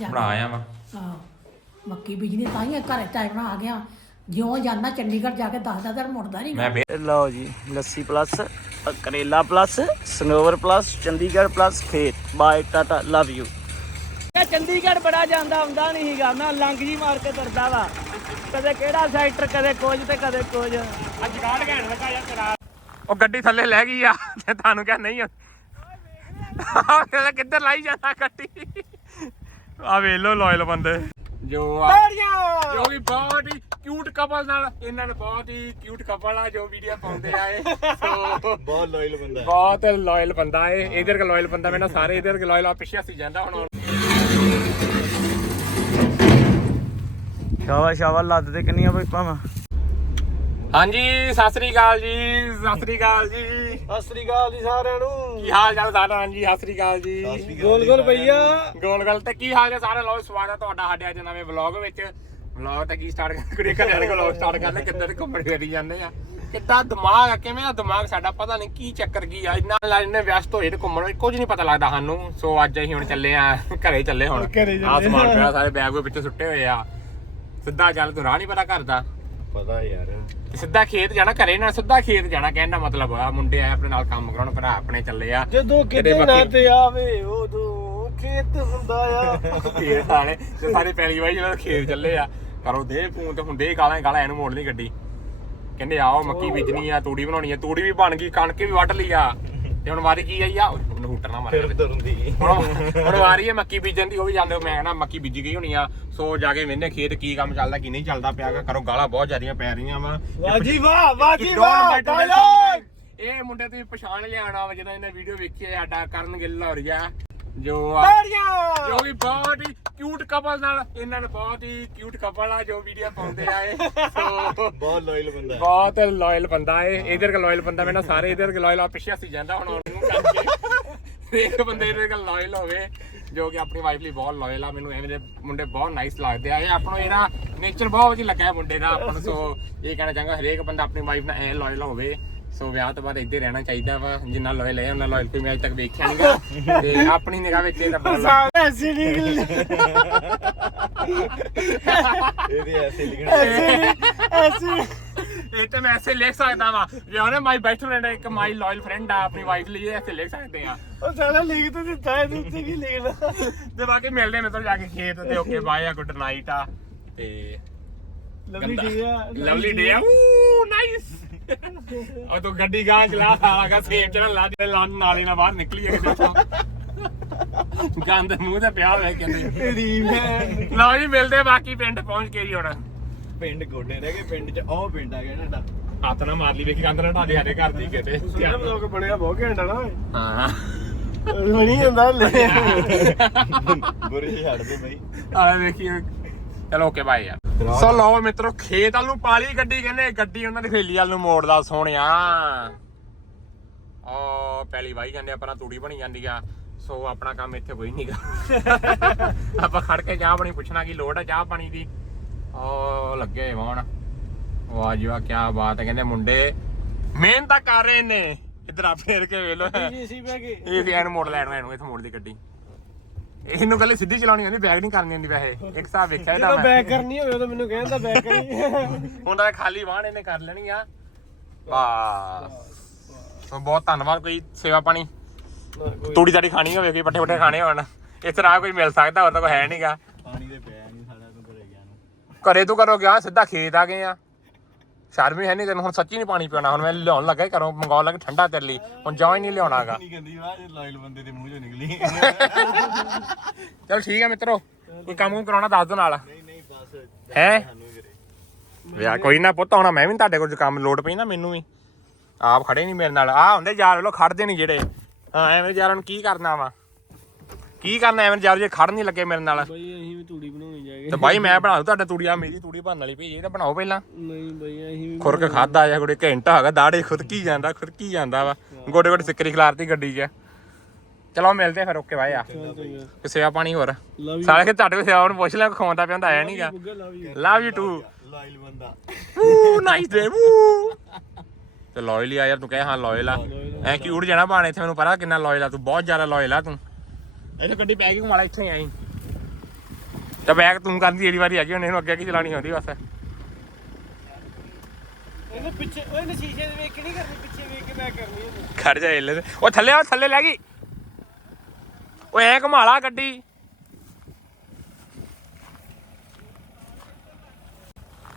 ਬਣਾ ਆਇਆ ਵਾ। ਹਾਂ ਮੱਕੀ ਬੀਜਣੀ ਤਾਂ ਹੀ ਇਹ ਘਰੇ ਟਾਈਮ ਨਾਲ ਆ ਗਿਆ। ਜਿਉਂ ਜਾਂਦਾ ਚੰਡੀਗੜ੍ਹ ਜਾ ਕੇ 10 ਦਿਨ ਮੁੜਦਾ ਨਹੀਂ ਮੈਂ ਫੇਰ ਲਓ ਜੀ ਲੱਸੀ plus ਕਰੇਲਾ plus Sanawar plus Chandigarh plus ਖੇਤ। ਬਾਏ ਟਾਟਾ ਲਵ ਯੂ ਇਹ ਚੰਡੀਗੜ੍ਹ ਬੜਾ ਜਾਂਦਾ ਹੁੰਦਾ ਨਹੀਂ ਸੀਗਾ ਮੈਂ ਲੰਗ ਜੀ ਮਾਰ ਕੇ ਤੁਰਦਾ ਵਾ। ਕਦੇ ਕਿਹੜਾ ਸੈਕਟਰ ਕਦੇ ਕੁਝ ਤੇ ਕਦੇ ਕੁਝ। ਅੱਜ ਗਾੜ ਘੈਣ ਲਗਾ ਯਾਰ ਕਰਾ ਉਹ ਗੱਡੀ ਥੱਲੇ ਲੈ ਗਈ ਆ ਤੇ ਤੁਹਾਨੂੰ ਕਿਹਾ ਨਹੀਂ ਕਹਿੰਦਾ ਕਿੱਧਰ ਲਾਈ ਜਾਂਦਾ ਗੱਡੀ। ਆ ਵੇਖ ਲੋ ਲਾਇਲ ਬੰਦੇ। ਜੋ ਆ ਜੋ ਵੀ ਬਹੁਤ ਹੀ ਕਿਊਟ ਕਪਲ ਨਾਲ ਇਹਨਾਂ ਨੇ ਬਹੁਤ ਹੀ ਕਿਊਟ ਕਪਲ ਆ ਜੋ ਵੀਡੀਓ ਪਾਉਂਦੇ ਆਏ ਸੋ ਬਹੁਤ ਲਾਇਲ ਬੰਦਾ ਹੈ। ਬਹੁਤ ਲਾਇਲ ਬੰਦਾ ਏ ਇਧਰ ਕ ਲਾਇਲ ਬੰਦਾ ਮੈਨਾਂ ਸਾਰੇ ਇਧਰ ਕ ਲਾਇਲ ਆ ਪਿੱਛੇ ਹੱਸੀ ਜਾਂਦਾ ਹੁਣ ਸ਼ਾਵਾ ਸ਼ਾਵਾ ਲੱਦ ਦੇ ਕਿੰਨੀਆਂ ਪਾਈਪਾਂ ਵਾ ਹਾਂਜੀ ਸਤਿ ਸ੍ਰੀ ਅਕਾਲ ਜੀ ਸਤਿ ਸ੍ਰੀ ਅਕਾਲ ਜੀ। ਸਤਿ ਸ੍ਰੀ ਅਕਾਲ ਜੀ ਸਾਰਿਆਂ ਨੂੰ। ਕੀ ਹਾਲ ਚਾਲ ਸਾਡਾ ਹਾਂਜੀ ਸਤਿ ਸ੍ਰੀ ਅਕਾਲ ਜੀ। ਗੋਲ ਗੋਲ ਭਈਆ ਗੋਲ ਗੋਲ ਤੇ ਕੀ ਹਾਲ ਹੈ ਸਾਰੇ ਲੋਕ ਸਵਾਗਤ ਹੈ ਤੁਹਾਡਾ ਸਾਡੇ ਅੱਜ ਨਵੇਂ ਵਲੌਗ ਵਿੱਚ। ਵਲੌਗ ਤੇ ਕੀ ਸਟਾਰਟ ਕਰ ਕੁੜੀ ਘਰੇ ਵਾਲੇ ਵਲੌਗ ਸਟਾਰਟ ਕਰਨੇ ਕਿੱਦਾਂ ਦੇ ਘੁੰਮਣ ਫਿਰੀ ਜਾਂਦੇ ਆ। ਕਿੱਦਾਂ ਦਿਮਾਗ ਆ ਕਿਵੇਂ ਦਾ ਦਿਮਾਗ ਸਾਡਾ? ਪਤਾ ਨਹੀਂ ਕੀ ਚੱਕਰ ਕੀ ਆ। ਇੰਨਾ ਲਾ ਇੰਨੇ ਵਿਅਸਤ ਹੋਏ ਤੇ ਘੁੰਮਣ ਵਿੱਚ ਕੁਝ ਨਹੀਂ ਪਤਾ ਲੱਗਦਾ ਸਾਨੂੰ। ਸੋ ਅੱਜ ਅਸੀਂ ਹੁਣ ਚੱਲੇ ਆ ਘਰੇ ਚੱਲੇ ਹੁਣ। ਘਰੇ ਚੱਲੇ ਆਹ ਸਮਾਨ ਪਿਆ ਸਾਰੇ ਬੈਗ ਵਿੱਚ ਸੁੱਟੇ ਹੋਏ ਆ। ਸਿੱਧਾ ਚੱਲ ਤੂੰ ਰਾਹ ਨਹੀਂ ਪਤਾ ਕਰਦਾ ਪਤਾ ਯਾਰ। ਸਿੱਧਾ ਖੇਤ ਜਾਣਾ ਘਰੇ ਨਾ ਸਿੱਧਾ ਖੇਤ ਜਾਣਾ ਕਹਿਣ ਦਾ ਮਤਲਬ ਆ ਮੁੰਡੇ ਆਏ ਆਪਣੇ ਨਾਲ ਕੰਮ ਕਰਾਉਣ ਭਰਾ ਆਪਣੇ ਚੱਲੇ ਆ। ਜਦੋਂ ਕਿਤੇ ਕਿਤੇ ਨਾ ਬਾਕੀ- ਤੇ ਆਵੇ ਉਦੋਂ ਖੇਤ ਹੁੰਦਾ ਆ। ਖੇਤ ਵਾਲੇ ਤੇ ਸਾਰੇ ਪੈਲੀ ਵਾਈ ਜਦੋਂ ਖੇਤ ਚੱਲੇ ਆ ਕਰੋ ਦੇ ਫੋਨ ਤੇ ਹੁੰਦੇ ਹੀ ਗਾਲਾਂ ਹੀ ਗਾਲਾਂ ਇਹਨੂੰ ਮੋੜ ਲਈ ਗੱਡੀ। ਕਹਿੰਦੇ ਆਓ ਮੱਕੀ ਬੀਜਣੀ ਆ ਤੂੜੀ ਬਣਾਉਣੀ ਆ ਤੂੜੀ ਵੀ ਬਣ ਗਈ ਕਣਕ ਵੀ ਵੱਢ ਲਈ ਆ। ਤੇ ਹੁਣ ਵਾਰੀ ਕੀ ਆਈ ਆ? ਉਹਨੂੰ ਹੂਟਰ ਨਾ ਮਾਰ ਫਿਰ ਤੁਰਦੀ ਹੁਣ ਹੁਣ ਵਾਰੀ ਹੈ ਮੱਕੀ ਬੀਜਣ ਦੀ ਉਹ ਵੀ ਜਾਂਦੇ ਮੈਂ ਕਹਿੰਦਾ ਮੱਕੀ ਬੀਜੀ ਗਈ ਹੋਣੀ ਆ। ਸੋ ਜਾ ਕੇ ਵੇਨੇ ਖੇਤ ਕੀ ਕੰਮ ਚੱਲਦਾ ਕੀ ਨਹੀਂ ਚੱਲਦਾ ਪਿਆਗਾ ਕਰੋ ਗਾਲਾਂ ਬਹੁਤ ਜ਼ਿਆਦੀਆਂ ਪੈ ਰਹੀਆਂ ਵਾ। ਵਾਹ ਜੀ ਵਾਹ ਵਾਹ ਜੀ ਵਾਹ ਡਾਇਲੌਗ. ਇਹ ਮੁੰਡੇ ਤੁਸੀਂ ਪਛਾਣ ਲਿਆਣਾ ਵਾ ਜਿਹਨਾਂ ਇਹਨੇ ਵੀਡੀਓ ਵੇਖੀ ਹੈ ਸਾਡਾ ਕਰਨ ਗਿੱਲ ਹੋ ਰਿਹਾ ਜੋ ਆ ਤਾੜੀਆਂ ਜੋ ਵੀ ਬਹੁਤ ਹੀ ਕਿਊਟ ਕਪਲ ਨਾਲ ਇਹਨਾਂ ਨੇ ਬਹੁਤ ਹੀ ਕਿਊਟ ਕਪਲ ਆ ਜੋ ਵੀਡੀਓ ਪਾਉਂਦੇ ਆਏ ਸੋ ਬਹੁਤ ਲਾਇਲ ਬੰਦਾ ਹੈ। ਬਹੁਤ ਲਾਇਲ ਬੰਦਾ ਏ ਇਧਰ ਕ ਲਾਇਲ ਬੰਦਾ ਮੈਨਾਂ ਸਾਰੇ ਇਧਰ ਕ ਲਾਇਲ ਆ ਪਿੱਛੇ ਹੱਸੀ ਜਾਂਦਾ ਹੁਣ ਉਹਨੂੰ ਕਰਕੇ। ਇੱਕ ਬੰਦੇ ਇਧਰ ਕ ਲਾਇਲ ਹੋਵੇ ਜੋ ਕਿ ਆਪਣੀ ਵਾਈਫ ਲਈ ਬਹੁਤ ਲਾਇਲ ਆ। ਮੈਨੂੰ ਐਵੇਂ ਦੇ ਮੁੰਡੇ ਬਹੁਤ ਨਾਈਸ ਲੱਗਦੇ ਆ। ਇਹ ਆਪਣਾ ਇਹਦਾ ਨੇਚਰ ਬਹੁਤ ਵਧੀਆ ਲੱਗਾ ਹੈ ਮੁੰਡੇ ਦਾ। ਆਪਾਂ ਨੂੰ ਸੋ ਇਹ ਕਹਿਣਾ ਚਾਹਾਂਗਾ ਹਰੇਕ ਬੰਦਾ ਆਪਣੀ ਵਾਈਫ ਨਾਲ ਐ ਲਾਇਲ ਹੋਵੇ। ਸੋ ਵਿਆਹ ਤੋਂ ਬਾਅਦ ਇੱਥੇ ਰਹਿਣਾ ਚਾਹੀਦਾ ਵਾ ਜਿੰਨਾ ਲਾਇਲ ਹੈ ਉਹਨਾਂ ਲਾਇਲ ਕੋਈ ਮੈਂ ਅਜੇ ਤੱਕ ਵੇਖਿਆ ਨਹੀਂਗਾ ਤੇ ਆਪਣੀ ਨਿਗਾਹ ਵਿੱਚ ਇਹ ਤਾਂ ਲਾਇਲ ਐਸੀ ਨਿਕਲ ਇਹਦੇ ਐਸੇ ਲਿਖਣਾ ਐਸੇ ਇਹ ਤਾਂ ਮੈਂ ਐਸੇ ਲਿਖ ਸਕਦਾ ਵਾ। ਜੇ ਉਹਨੇ ਮਾਈ ਬੈਸਟ ਫਰੈਂਡ ਇੱਕ ਮਾਈ ਲਾਇਲ ਫਰੈਂਡ ਆ ਆਪਣੀ ਵਾਈਫ ਲਈ ਇਹ ਐਸੇ ਲਿਖ ਸਕਦੇ ਆ। ਉਹ ਸਾਰਾ ਲਿਖ ਤੇ ਦਿੱਤਾ ਹੈ ਉੱਤੇ ਕੀ ਲਿਖਣਾ? ਤੇ ਬਾਕੀ ਮਿਲਦੇ ਨੇ ਤੋਂ ਜਾ ਕੇ ਖੇਤ ਤੇ ਓਕੇ ਬਾਏ ਆ ਗੁੱਡ ਨਾਈਟ ਆ। ਤੇ ਲਵਲੀ ਡੀ ਆ ਲਵਲੀ ਡੇ ਆ। ਊ ਨਾਈਸ ਉਹ ਤੂੰ ਗੱਡੀ ਗਾਂ ਚਲਾ ਸਾਰਾ ਕਾ ਚੜਨ ਲਾ ਦੇ ਲਾਂ ਨਾਲੇ ਨਾਲ ਬਾਹਰ ਨਿਕਲੀ ਹੈ ਕਿਤੇ ਗੰਦ ਮੂੰਹ ਤੇ ਪਿਆ ਹੋਇਆ ਕਹਿੰਦੇ ਤੇਰੀ ਭੈਣ ਲਓ ਜੀ ਮਿਲਦੇ ਆ ਬਾਕੀ ਪਿੰਡ ਪਹੁੰਚ ਕੇ ਜੀ ਹੁਣ। ਪਿੰਡ ਗੋਡੇ ਰਹਿ ਗਏ ਪਿੰਡ ਚ ਉਹ ਪਿੰਡ ਆ ਗਿਆ ਤੁਹਾਡਾ ਹੱਥ ਨਾ ਮਾਰ ਲਈ ਵੇਖੀ ਗੰਦ ਨਾ ਸਾਡੇ ਘਰ ਦੀ ਕਿਤੇ। ਸੁਣਨ ਲੋਕ ਬਣਿਆ ਬਹੁਤ ਘੈਂਟ ਆ ਨਾ। ਹਾਂ। ਬਣੀ ਜਾਂਦਾ ਲੈ ਬੁਰੀ ਛੱਡ ਦੇ ਬਈ। ਆ ਵੇਖੀ ਚਲੋ ਓਕੇ ਬਾਏ ਯਾਰ। ਸੋ ਲਓ ਮਿੱਤਰੋ ਖੇਤ ਵੱਲ ਨੂੰ ਪਾਲੀ ਗੱਡੀ ਕਹਿੰਦੇ ਗੱਡੀ ਉਹਨਾਂ ਦੀ ਫੇਲੀ ਵੱਲ ਨੂੰ ਮੋੜਦਾ ਸੋਹਣਿਆ। ਓ ਪਹਿਲੀ ਵਾਈ ਜਾਂਦੇ ਆ ਪਰਾਂ ਤੂੜੀ ਬਣੀ ਜਾਂਦੀ ਆ। ਸੋ ਆਪਣਾ ਕੰਮ ਇੱਥੇ ਕੋਈ ਨਹੀਂਗਾ ਆਪਾਂ ਖੜ ਕੇ ਚਾਹ ਪਾਣੀ ਪੁੱਛਣਾ ਕੀ ਲੋੜ ਆ ਚਾਹ ਪਾਣੀ ਦੀ। ਓ ਲੱਗੇ ਵਾਣ ਵਾਹ ਜੀ ਵਾਹ ਕੀ ਬਾਤ ਹੈ ਕਹਿੰਦੇ ਮੁੰਡੇ। ਮਿਹਨਤ ਕਰ ਰਹੇ ਨੇ। ਇਧਰ ਆ ਫੇਰ ਕੇ ਵੇਖ ਲੋ ਜੀ ਸੀ ਬੈ ਕੇ ਇਹ ਵੀ ਐਨ ਮੋੜ ਲੈਣ ਇਹਨੂੰ ਇੱਥੇ ਮੋੜ ਦੀ ਗੱਡੀ। ਇਹਨੂੰ ਕੱਲੇ ਸਿੱਧੀ ਚਲਾਉਣੀ ਹੁੰਦੀ ਬੈਗ ਨਹੀਂ ਕਰਨੀ ਹੁੰਦੀ ਵੈਸੇ। ਇੱਕ ਹਿਸਾਬ ਵੇਖਿਆ ਇਹਦਾ ਜਦੋਂ ਮੈਂ। ਬੈਕ ਕਰਨੀ ਹੋਵੇ ਤਾਂ ਮੈਨੂੰ ਕਹਿੰਦਾ ਬੈਕ ਕਰੀ ਹੁਣ ਤਾਂ ਖਾਲੀ ਵਾਹਣ ਇਹਨੇ ਕਰ ਲੈਣੀ ਆ। ਬਸ। ਸੋ ਬਹੁਤ ਧੰਨਵਾਦ ਕੋਈ ਸੇਵਾ ਪਾਣੀ। ਤੂੜੀ ਤਾੜੀ ਖਾਣੀ ਹੋਵੇ ਕੋਈ ਪੱਠੇ ਪੱਠੇ ਖਾਣੇ ਹੋਣ। ਇਸ ਤਰ੍ਹਾਂ ਕੋਈ ਮਿਲ ਸਕਦਾ ਹੋਰ ਤਾਂ ਕੋਈ ਹੈ ਨਹੀਂਗਾ ਪਾਣੀ ਦੇ ਪਿਆ ਨਹੀਂ ਸਾਡਾ ਤੂੰ ਘਰੇ ਗਿਆ ਨੂੰ। ਘਰੇ ਤੂੰ ਕਰੋ ਗਿਆ ਸਿੱਧਾ ਖੇਤ ਆ ਗਏ ਆ। ਸ਼ਰਮ ਹੀ ਹੈ ਨਹੀਂ ਤੈਨੂੰ ਹੁਣ ਸੱਚੀ ਨਹੀਂ ਪਾਣੀ ਪਿਆਉਣਾ ਹੁਣ ਮੈਂ ਲਿਆਉਣ ਲੱਗਾ ਘਰੋਂ ਮੰਗਾਉਣ ਲੱਗਾ ਠੰਡਾ ਤੇਰੇ ਲਈ ਹੁਣ ਜਮਾਂ ਹੀ ਨਹੀਂ ਲਿਆਉਣਾਗਾ ਨਹੀਂ ਕਹਿੰਦੀ ਵਾਹ ਜੇ ਲਾਇਲ ਬੰਦੇ ਦੇ ਮੂੰਹ ਚੋਂ ਨਿਕਲੀ। ਚਲ ਠੀਕ ਹੈ ਮਿੱਤਰੋ ਕੋਈ ਕੰਮ ਕੁਮ ਕਰਾਉਣਾ ਦੱਸ ਦੋ ਨਾਲ। ਨਹੀਂ ਨਹੀਂ ਬਸ ਹੈ? ਵਿਆਹ ਕੋਈ ਨਾ ਪੁੱਤ ਆਉਣਾ ਮੈਂ ਵੀ ਤੁਹਾਡੇ ਕੋਲ ਜੇ ਕੰਮ ਲੋਡ ਪਈ ਨਾ ਮੈਨੂੰ ਵੀ। ਆਪ ਖੜੇ ਨਹੀਂ ਮੇਰੇ ਨਾਲ ਆ ਹੁੰਦੇ ਯਾਰ ਲੋ ਖੜਦੇ ਨਹੀਂ ਜਿਹੜੇ। ਐਵੇਂ ਯਾਰਾਂ ਨੂੰ ਕੀ ਕਰਨਾ ਵਾ? ਕੀ ਕਰਨਾ ਐਵੇਂ ਯਾਰ ਜੇ ਖੜ ਨਹੀਂ ਲੱਗੇ ਮੇਰੇ ਨਾਲ। ਬਈ ਅਸੀਂ ਵੀ ਤੂੜੀ ਬਣਾਉਣੀ ਜਾਗੇ ਤੇ ਬਾਈ ਮੈਂ ਬਣਾ ਦੂ ਤੁਹਾਡਾ ਤੂੜੀ ਆ ਮੇਰੀ ਤੂੜੀ ਬਣਨ ਵਾਲੀ ਭੇਜੀ ਇਹ ਤਾਂ ਬਣਾਓ ਪਹਿਲਾਂ। ਨਹੀਂ ਬਈ ਅਸੀਂ ਵੀ ਖੁਰਕ ਖਾਦਾ ਜਾਂ ਕੋਈ ਘੰਟਾ ਹੈਗਾ ਦਾੜੇ ਖੁਰਕੀ ਜਾਂਦਾ ਖੁਰਕੀ ਜਾਂਦਾ ਵਾ। ਗੋਡੇ ਗੋਡੇ ਸਿੱਕਰੀ ਖਿਲਾਰਤੀ ਗੱਡੀ 'ਚ। ਚਲੋ ਮਿਲਦੇ ਫਿਰ ਓਕੇ ਬਾਈ। ਆ ਕਿ ਸੇਵਾ ਪਾਣੀ ਹੋਰ। ਸਾਰੇ ਕਿ ਤੁਹਾਡੇ ਕੋਲ ਸੇਵਾ ਨੂੰ ਪੁੱਛ ਲਿਆ ਖਵਾਉਂਦਾ ਪਿਆਉਂਦਾ ਆਇਆ ਨਹੀਂਗਾ ਲਵ ਯੂ ਟੂ ਲਾਇਲ ਬੰਦਾ। ਵੂ ਨਾਈਸ ਡੇ ਤੇ ਲਾਇਲ ਹੀ ਆ ਯਾਰ ਤੂੰ ਕਹੇ ਹਾਂ ਲਾਇਲ ਆ। ਐ ਕਿ ਉੜ ਜਾਣਾ ਬਾਣੇ ਇੱਥੇ ਮੈਨੂੰ ਪਤਾ ਕਿੰਨਾ ਲਾਇਲ ਆ ਤੂੰ ਬਹੁਤ ਜ਼ਿਆਦਾ ਲਾਇਲ ਆ ਤੂੰ। ਇੱਥੇ ਗੱਡੀ ਪੈਕਿੰਗ ਵਾਲਾ ਇੱਥੇ ਆਈ। ਤੇ ਬੈਗ ਤੂੰ ਕਰਦੀ ਏੜੀ ਵਾਰੀ ਹੈਗੀ ਹੁਣ ਇਹਨੂੰ ਅੱਗੇ ਕੀ ਚਲਾਣੀ ਆਉਂਦੀ ਬਸ। ਇਹਨੇ ਪਿੱਛੇ ਉਹ ਇਹਨੇ ਸ਼ੀਸ਼ੇ ਦੇ ਵੇਖ ਕੇ ਨਹੀਂ ਕਰਨੀ ਪਿੱਛੇ ਵੇਖ ਕੇ ਮੈਂ ਕਰਨੀ ਇਹਨੂੰ। ਖੜ ਜਾ ਹਿੱਲੇ। ਤੇ। ਉਹ ਥੱਲੇ ਉਹ ਥੱਲੇ ਲੈ ਗਈ। ਓਏ ਐ ਘਮਾਲਾ ਗੱਡੀ।